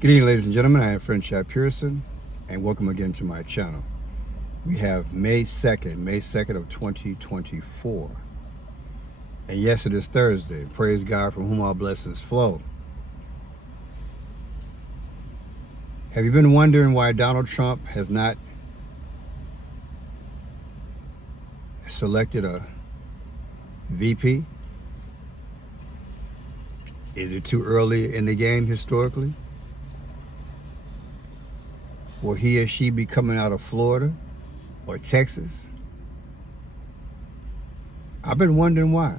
Good evening, ladies and gentlemen. I am Friend Chad Pearson, and welcome again to my channel. We have May 2nd of 2024. And yes, it is Thursday. Praise God, from whom all blessings flow. Have you been wondering why Donald Trump has not selected a VP? Is it too early in the game historically? Will he or she be coming out of Florida or Texas? I've been wondering why.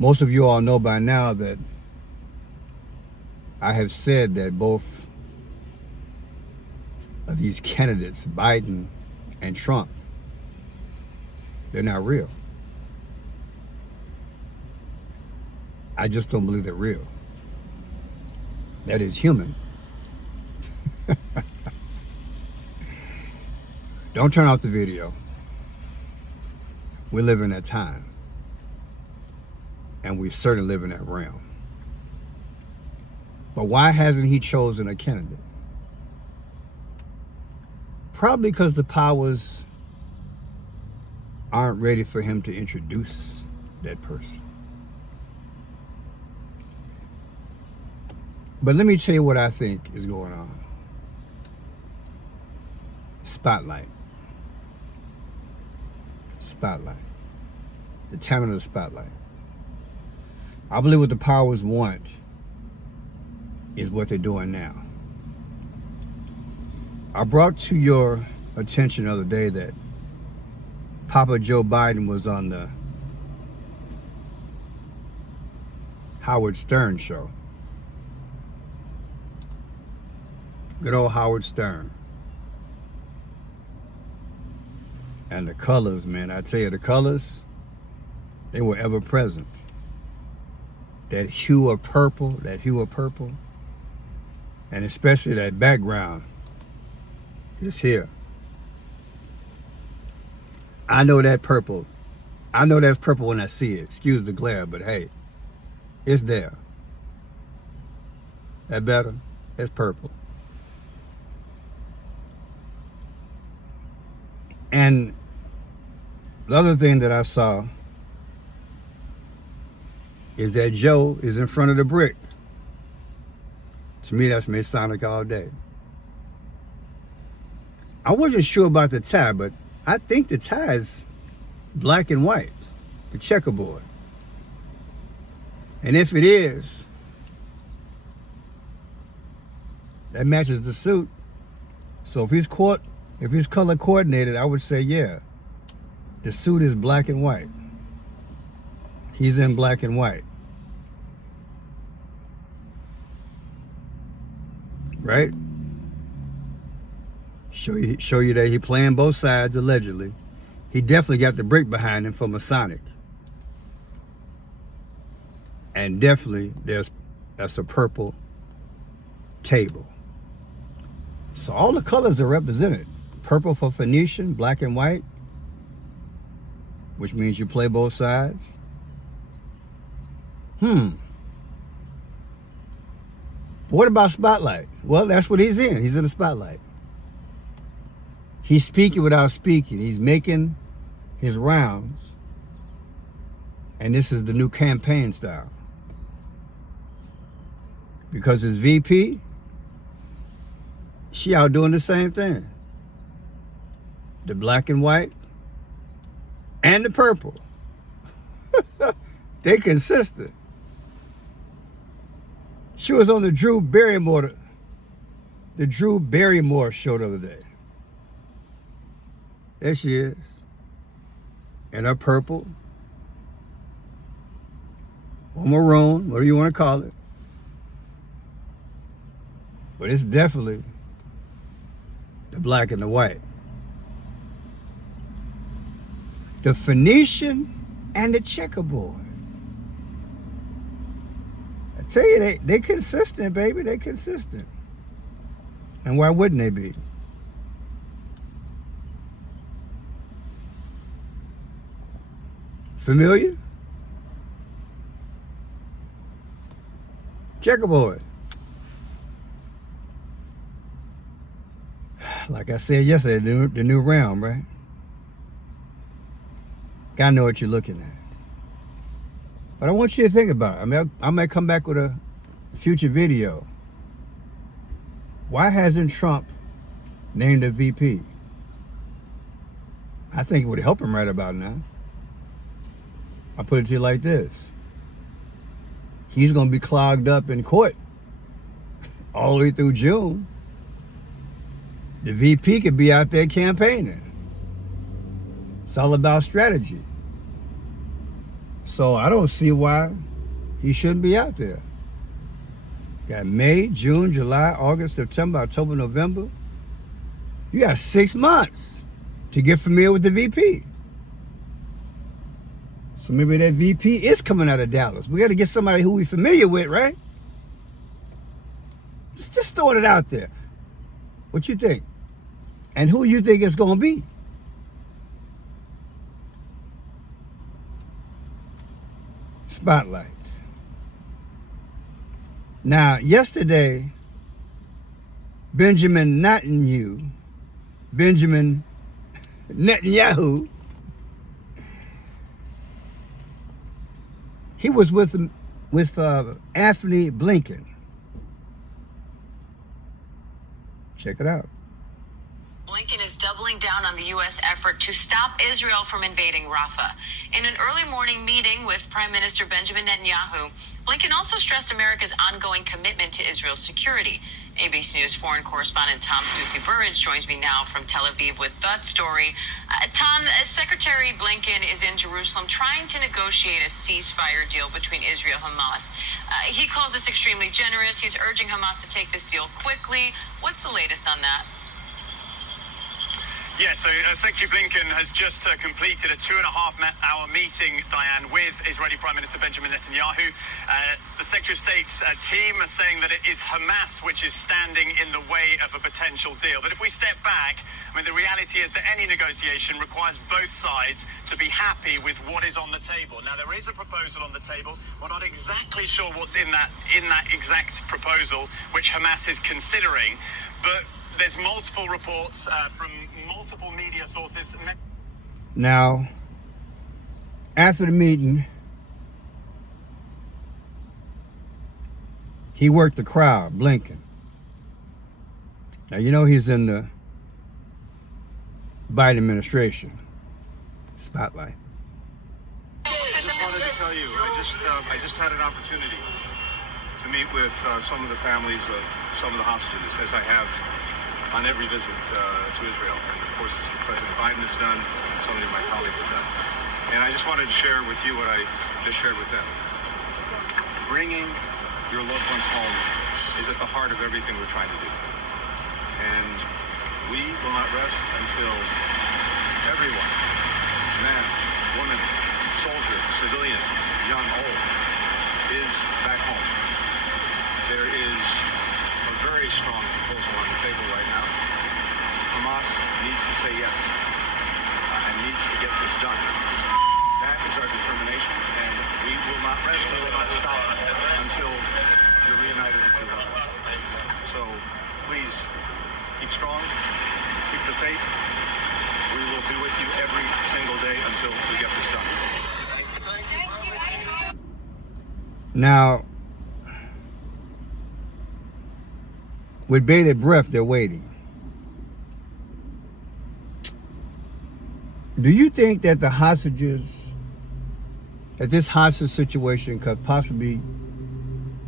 Most of you all know by now that I have said that both of these candidates, Biden and Trump, they're not real. I just don't believe they're real. That is human. Don't turn off the video. We live in that time. And we certainly live in that realm. But why hasn't he chosen a candidate? Probably because the powers aren't ready for him to introduce that person. But let me tell you what I think is going on. Spotlight. Spotlight. The talent of the spotlight. I believe what the powers want is what they're doing now. I brought to your attention the other day that Papa Joe Biden was on the Howard Stern show. Good old Howard Stern. And the colors, man, I tell you, the colors, they were ever present. That hue of purple, and especially that background is here. I know that purple. I know that's purple when I see it. Excuse the glare, but hey, it's there. That better? It's purple. And the other thing that I saw is that Joe is in front of the brick. To me, that's Masonic all day. I wasn't sure about the tie, but I think the tie is black and white, the checkerboard. And if it is, that matches the suit. So if he's color coordinated, I would say, yeah, the suit is black and white. He's in black and white. Right? Show you that he playing both sides, allegedly. He definitely got the brick behind him for Masonic. And definitely that's a purple table. So all the colors are represented. Purple for Phoenician, black and white, which means you play both sides. What about spotlight? Well, that's what he's in. He's in the spotlight. He's speaking without speaking. He's making his rounds. And this is the new campaign style. Because his VP, she out doing the same thing. The black and white and the purple. They consistent. She was on the Drew Barrymore show the other day. There she is. In her purple or maroon, whatever you want to call it. But it's definitely the black and the white. The Phoenician and the checkerboard. I tell you, they consistent, baby. They consistent. And why wouldn't they be? Familiar? Checkerboard. Like I said yesterday, the new realm, right? Gotta know what you're looking at. But I want you to think about it. I mean, I might come back with a future video. Why hasn't Trump named a VP? I think it would help him right about now. I put it to you like this. He's going to be clogged up in court all the way through June. The VP could be out there campaigning. It's all about strategy. So I don't see why he shouldn't be out there. Got May, June, July, August, September, October, November. You got 6 months to get familiar with the VP. So maybe that VP is coming out of Dallas. We got to get somebody who we're familiar with, right? Just throwing it out there. What you think? And who you think it's going to be? Spotlight. Now, yesterday, Benjamin Netanyahu, he was with Anthony Blinken. Check it out. Blinken is doubling down on the U.S. effort to stop Israel from invading Rafah. In an early morning meeting with Prime Minister Benjamin Netanyahu, Blinken also stressed America's ongoing commitment to Israel's security. ABC News foreign correspondent Tom Soufi-Burridge joins me now from Tel Aviv with that story. Tom, Secretary Blinken is in Jerusalem trying to negotiate a ceasefire deal between Israel and Hamas. He calls this extremely generous. He's urging Hamas to take this deal quickly. What's the latest on that? Yeah, so Secretary Blinken has just completed a 2.5-hour meeting, Diane, with Israeli Prime Minister Benjamin Netanyahu. The Secretary of State's team are saying that it is Hamas which is standing in the way of a potential deal. But if we step back, I mean, the reality is that any negotiation requires both sides to be happy with what is on the table. Now, there is a proposal on the table. We're not exactly sure what's in that exact proposal, which Hamas is considering, but there's multiple reports from multiple media sources. Now, after the meeting, he worked the crowd, Blinken. Now, you know he's in the Biden administration. Spotlight. I just wanted to tell you, I just had an opportunity to meet with some of the families of some of the hostages, as I have on every visit to Israel. And of course, as President Biden has done, and so many of my colleagues have done. And I just wanted to share with you what I just shared with them. Bringing your loved ones home is at the heart of everything we're trying to do. And we will not rest until everyone, man, woman, soldier, civilian, young, old, is back home. There is a very strong proposal on the table right now. Hamas needs to say yes and needs to get this done. That is our determination, and we will not rest, we will not stop until you're reunited with your loved ones. So please keep strong, keep the faith. We will be with you every single day until we get this done. Now, with bated breath, they're waiting. Do you think that the hostages, that this hostage situation could possibly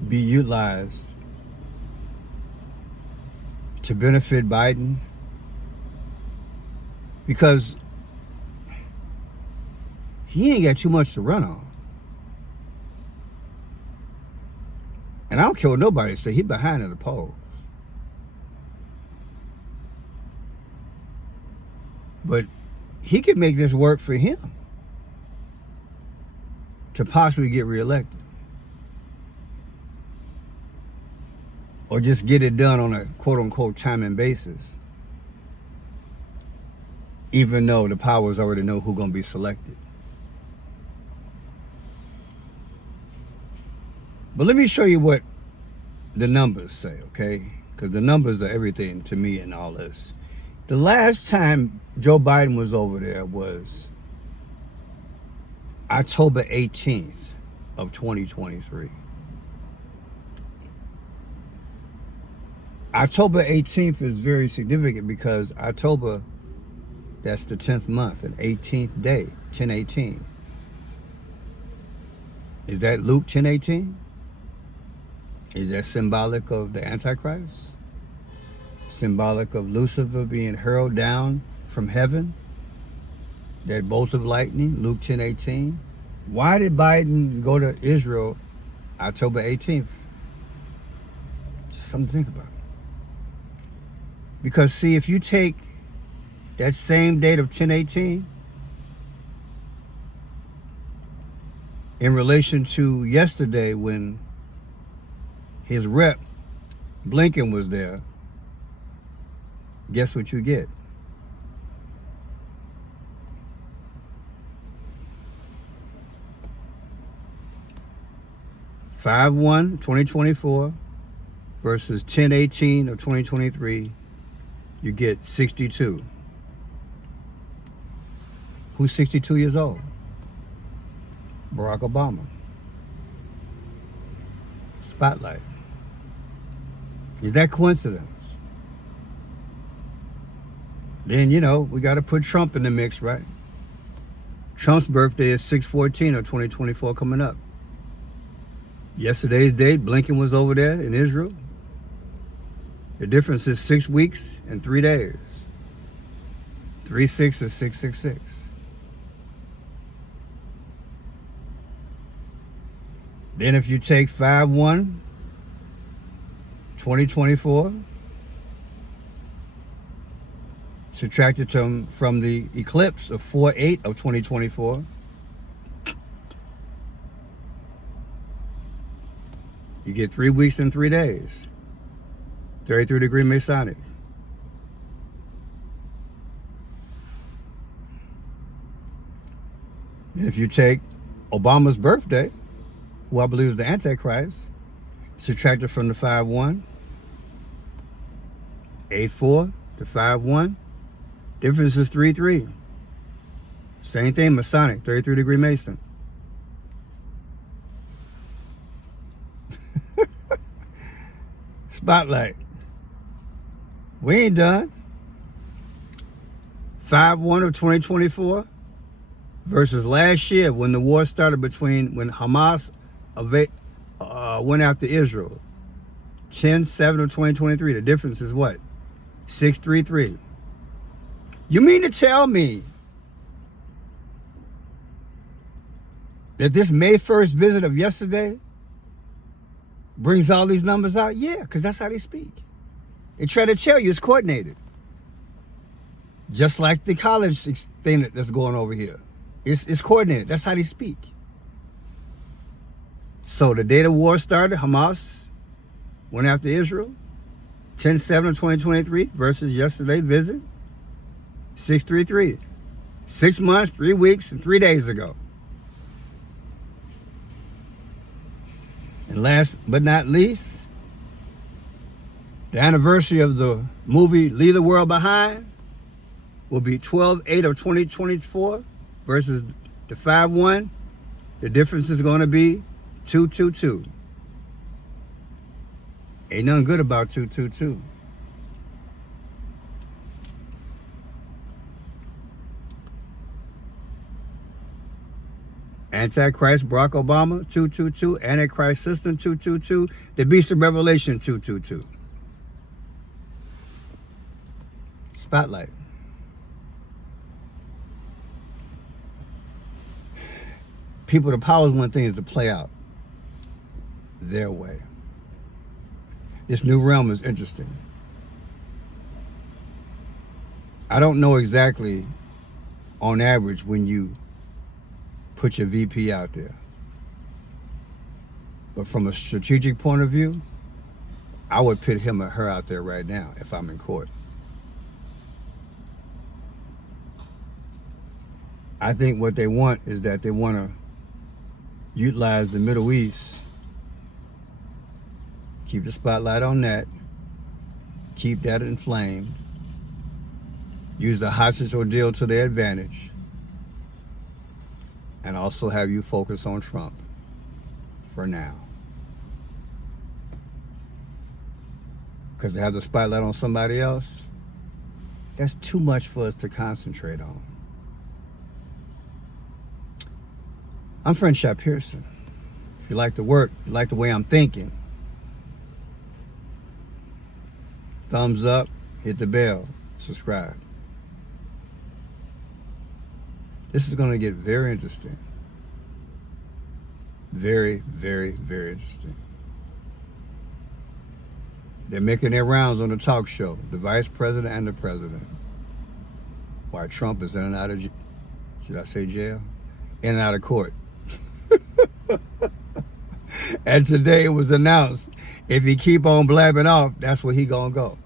be utilized to benefit Biden? Because he ain't got too much to run on. And I don't care what nobody say, he behind in the polls. But he could make this work for him to possibly get reelected. Or just get it done on a quote-unquote timing basis. Even though the powers already know who's going to be selected. But let me show you what the numbers say, okay? Because the numbers are everything to me in all this. The last time Joe Biden was over there was October 18th of 2023. October 18th is very significant because October, that's the 10th month and 18th day, 10/18. Is that Luke 10:18? Is that symbolic of the Antichrist? Symbolic of Lucifer being hurled down from heaven? That bolt of lightning, Luke 10:18? Why did Biden go to Israel October 18th? Just something to think about. Because see, if you take that same date of 10/18 in relation to yesterday when his rep Blinken was there, guess what you get? (5/1, 2024) versus 10/18 of 2023. You get 62. Who's 62 years old? Barack Obama. Spotlight. Is that coincidence? Then, you know, we got to put Trump in the mix, right? Trump's birthday is 6/14 of 2024 coming up. Yesterday's date, Blinken was over there in Israel. The difference is 6 weeks and 3 days. 3/6 is 666. Then if you take 5/1, 2024, subtract it from the eclipse of 4/8 of 2024, you get 3 weeks and 3 days. 33-degree Masonic. And if you take Obama's birthday, who I believe is the Antichrist, subtract it from the 5/1, 8/4 to 5/1, difference is 3/3. Same thing, Masonic, 33-degree Mason. Spotlight. We ain't done. 5/1 of 2024 versus last year when the war started when Hamas went after Israel. 10/7 of 2023. The difference is what? 633. You mean to tell me that this May 1st visit of yesterday brings all these numbers out? Yeah, because that's how they speak. They try to tell you it's coordinated. Just like the college thing that's going over here. It's coordinated. That's how they speak. So the day the war started, Hamas went after Israel. 10/7 of 2023 versus yesterday's visit. 633. 6 months, 3 weeks, and 3 days ago. And last but not least, the anniversary of the movie Leave the World Behind will be 12/8 of 2024 versus the 5/1. The difference is going to be 222. Ain't nothing good about 222. Antichrist Barack Obama 222, Antichrist system 222, the Beast of Revelation 222. Spotlight. People, the powers want things to play out their way. This new realm is interesting. I don't know exactly on average when you put your VP out there. But from a strategic point of view, I would put him or her out there right now if I'm in court. I think what they want is that they want to utilize the Middle East, Keep the spotlight on that. Keep that inflamed. Use the hostage ordeal to their advantage. And also have you focus on Trump for now. Because to have the spotlight on somebody else, that's too much for us to concentrate on. I'm Friendship Pearson. If you like the work, you like the way I'm thinking, thumbs up, hit the bell, subscribe. This is going to get very interesting. Very, very, very interesting. They're making their rounds on the talk show, the vice president and the president. While Trump is in and out of, should I say jail? In and out of court. And today it was announced, if he keep on blabbing off, that's where he gonna go.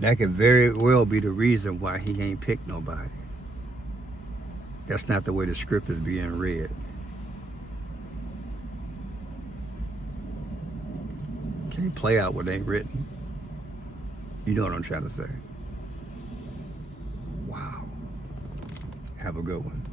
That could very well be the reason why he ain't picked nobody. That's not the way the script is being read. Can't play out what ain't written. You know what I'm trying to say. Wow. Have a good one.